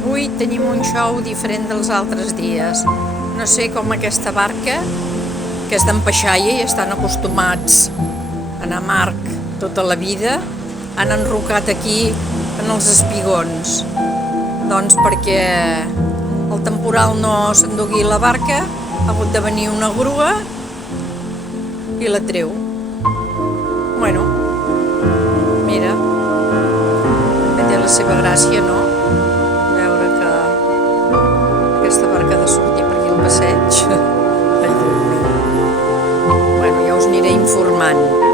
Avui tenim un show diferent dels altres dies. No sé com aquesta barca, que és d'en Peixaia i estan acostumats a anar a mar tota la vida, han enrocat aquí en els espigons. Doncs perquè el temporal no s'endugui la barca, ha hagut de venir una grua i la treu. Bueno, mira, també té la seva gràcia, no? Veure que aquesta barca ha de sortir per aquí al passeig. Ai, Déu meu. Bueno, ja us aniré informant.